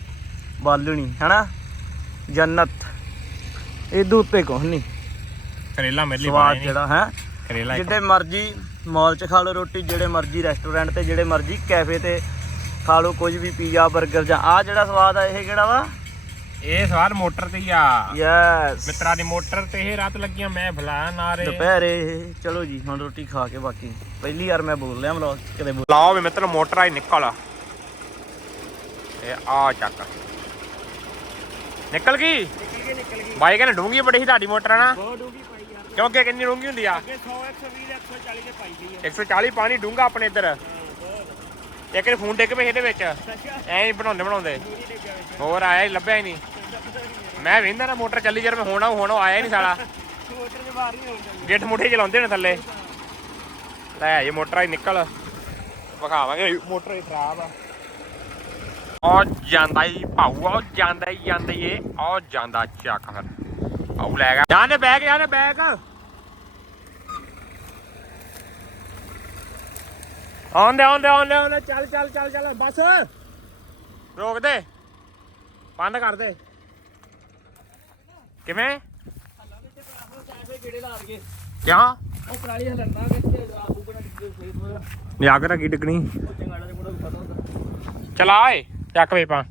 ਬਾਲਣੀ ਹੈਨਾ? ਜੰਨਤ। ਇਹਦੇ ਉੱਤੇ ਕੁਛ ਨਹੀਂ ਕਰੇਲਾ ਮੇਰੇ ਲਈ ਸਵਾਦ ਜਿਹੜਾ ਹੈ? ਕਰੇਲਾ ਜਿੱਡੇ ਮਰਜ਼ੀ ਮਾਲ 'ਚ ਖਾ ਲਓ ਰੋਟੀ ਜਿਹੜੇ ਮਰਜ਼ੀ ਰੈਸਟੋਰੈਂਟ ਤੇ ਜਿਹੜੇ ਮਰਜ਼ੀ ਕੈਫੇ ਤੇ ਖਾ ਲਓ ਕੁਝ ਵੀ ਪੀਜ਼ਾ 버ਗਰ ਜਾਂ ਆ ਜਿਹੜਾ ਸਵਾਦ ਆ ਇਹ ਕਿਹੜਾ ਵਾ? ਇਹ ਸਵਾਦ ਮੋਟਰ ਤੇ ਆ। ਯੈਸ ਮਿੱਤਰਾਂ ਦੀ ਮੋਟਰ ਤੇ ਇਹ ਰਾਤ ਲੱਗੀਆਂ ਮੈਂ ਭਲਾ ਨਾਰੇ ਦੁਪਹਿਰੇ ਚਲੋ ਜੀ ਹੁਣ ਰੋਟੀ ਖਾ ਕੇ ਬਾਕੀ। ਪਹਿਲੀ ਵਾਰ ਮੈਂ ਬੋਲ ਰਿਹਾ ਮਲੌਗ ਕਦੇ ਬੋਲ ਲਾਓ ਵੀ ਮਿੱਤਰ ਮੋਟਰ ਆਈ ਨਿਕਲ ਇਹ ਆ ਚੱਕ। ਨਿਕਲ ਗਈ? ਬਾਈ ਕਹਿੰਦੇ ਡੂੰਗੀ ਬੜੀ ਸੀ ਤੁਹਾਡੀ ਮੋਟਰ ਨਾ ਕਿਉਂਕਿ ਕਿੰਨੀ ਡੂੰਗੀ ਹੁੰਦੀ ਆ? 100 120 140 ਦੇ ਪਾਈ ਗਈ 140 ਪਾਣੀ ਡੂੰਗਾ ਆਪਣੇ ਇੱਧਰ। ਇੱਕ ਨੇ ਫੋਨ ਡਿੱਗ ਪਏ ਇਹਦੇ ਵਿੱਚ। ਐਂ ਹੀ ਬਣਾਉਂਦੇ ਬਣਾਉਂਦੇ। ਹੋਰ ਆਇਆ ਹੀ ਲੱਭਿਆ ਹੀ ਨਹੀਂ। ਮੈਂ ਵੇਂਦਾ ਨਾ ਮੋਟਰ ਚੱਲੀ ਜਰ ਮੈਂ ਹੋਣਾ ਹੋਣਾ ਆਇਆ ਹੀ ਨਹੀਂ ਸਾਲਾ। ਮੋਟਰ ਦੇ ਬਾਹਰ ਨਹੀਂ ਹੋਣੀ ਗਿੱਠ ਮੁੱਠੇ ਚਲਾਉਂਦੇ ਨੇ ਥੱਲੇ। ਲੈ ਇਹ ਮੋਟਰ ਹੀ ਨਿਕਲ। ਵਿਖਾਵਾਂਗੇ ਮੋਟਰ ਹੀ ਖਰਾਬ ਆ। ਉਹ ਜਾਂਦਾ ਹੀ ਭਾਊ ਉਹ ਜਾਂਦਾ ਹੀ ਜਾਂਦਾ ਹੀ ਇਹ ਉਹ ਜਾਂਦਾ ਚੱਕ ਫਿਰ। ਭਾਊ ਲੈ ਗਿਆ। ਜਾਨੇ ਬੈਗ ਆਉਂਦੇ ਆਉਂਦੇ ਆਉਂਦੇ ਆਉਂਦੇ ਚੱਲ ਚੱਲ ਚੱਲ ਚੱਲ। ਬਸ। ਰੋਕ ਦੇ। ਬੰਦ ਕਰ ਦੇ। ਕਿਵੇਂ? ਕਿਆ? ਉਹ ਪਰਾਲੀ ਹਲਣਾ ਕਿੱਥੇ ਆਹੂ ਬਣਾ ਕੇ ਫੇਰ ਨਿਆ ਕੇ ਡਿੱਗਣੀ? ਚੰਗਾੜਾ ਚਲਾ ਏ ਚੱਕ ਵੇ ਪਾ।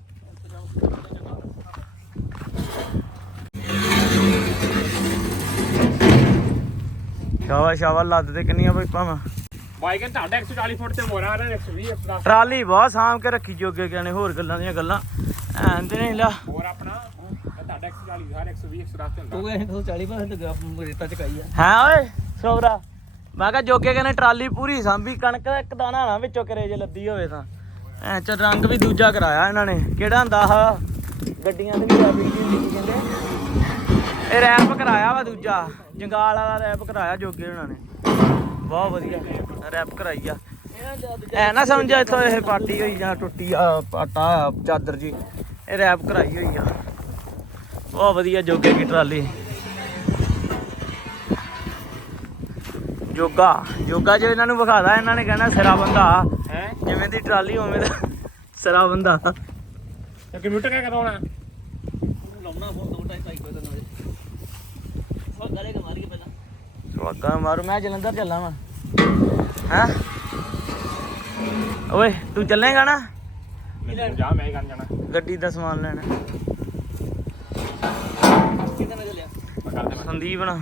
ਸ਼ਾਵਾ ਸ਼ਾਵਾ ਲੱਦ ਤੇ ਕਿੰਨੀਆਂ ਬਈ ਭਾਵਾਂ। ਬਾਈਕ ਤੁਹਾਡਾ 140 ਫੁੱਟ ਤੇ ਮੋਰਾ ਆ ਰਿਹਾ 120 ਆਪਣਾ। ਟਰਾਲੀ ਬਹੁਤ ਸਾਂਭ ਕੇ ਰੱਖੀ ਜੋਗੇ ਕਹਿੰਦੇ ਹੋਰ ਗੱਲਾਂ ਦੀਆਂ ਗੱਲਾਂ। ਐਂ ਤੇ ਨਹੀਂ ਲਾ। ਹੋਰ ਆਪਣਾ? ਤੁਹਾਡਾ 140 ਹਰ 120 110 ਤੇ ਹੁੰਦਾ। ਉਹ ਕਹਿੰਦੇ 140% ਰੇਤਾ ਚਕਾਈ ਆ। ਹਾਂ ਓਏ ਸੋਬਰਾ। ਮੈਂ ਕਿਹਾ ਜੋਗੇ ਕਹਿੰਦੇ ਟਰਾਲੀ ਪੂਰੀ ਸਾਂਭੀ ਕਣਕ ਦਾ ਇੱਕ ਦਾਣਾ ਨਾ ਵਿੱਚੋਂ ਕਰੇ ਜੇ ਲੱਦੀ ਹੋਵੇ ਤਾਂ। ਐ ਚ ਰੰਗ ਵੀ ਦੂਜਾ ਕਰਾਇਆ ਇਹਨਾਂ ਨੇ। ਕਿਹੜਾ ਹੁੰਦਾ ਆ ਗੱਡੀਆਂ ਦੇ ਵੀ ਰੈਪ ਹੁੰਦੀ ਕਹਿੰਦੇ। ਇਹ ਰੈਪ ਕਰਾਇਆ ਵਾ ਦੂਜਾ। ਜੰਗਾਲ ਵਾਲਾ ਰੈਪ ਕਰਾਇਆ ਜੋਗੇ ਉਹਨਾਂ ਨੇ। ਬਹੁਤ ਵਧੀਆ ਰੈਪ ਕਰਾਈ ਆ। ਐ ਨਾ ਸਮਝਿਆ ਇੱਥੋਂ ਇਹ ਪਾਟੀ ਹੋਈ ਜਾਂ ਟੁੱਟੀ ਆ ਪਾਟਾ ਚਾਦਰ ਜੀ ਇਹ ਰੈਪ ਕਰਾਈ ਹੋਈ ਆ। ਬਹੁਤ ਵਧੀਆ ਜੋਗੇ ਦੀ ਟਰਾਲੀ। ਜੋਗਾ ਜੋਗਾ ਜੇ ਇਹਨਾਂ ਨੂੰ ਵਿਖਾਦਾ ਇਹਨਾਂ ਨੇ ਕਹਿਣਾ ਸਿਰਾ ਬੰਦਾ। ਹੈ? ਜਿਵੇਂ ਦੀ ਟਰਾਲੀ ਉਵੇਂ ਦਾ ਸਿਰਾ ਬੰਦਾ। ਕੰਪਿਊਟਰ ਕਿਆ ਕਰਾਉਣਾ? ਲਾਉਣਾ ਫੋਨ ਦੋ ਟਾਈ ਸਾਈਕਲ ਦਾ ਨਵੇਂ ਸਵਾ ਗਾਲੇ ਕਾ ਮਾਰੀ ਪਹਿਲਾਂ ਸਵਾਗਾ ਮਾਰੂ ਮੈਂ ਜਲੰਧਰ ਚੱਲਾਂ ਵਾ। ਹੈ? ਓਏ ਤੂੰ ਚੱਲੇਗਾ ਨਾ? ਜਾ ਮੈਂ ਹੀ ਕਰਨ ਜਾਣਾ। ਗੱਡੀ ਦਾ ਸਮਾਨ ਲੈਣਾ। ਸੰਦੀਪ ਨਾ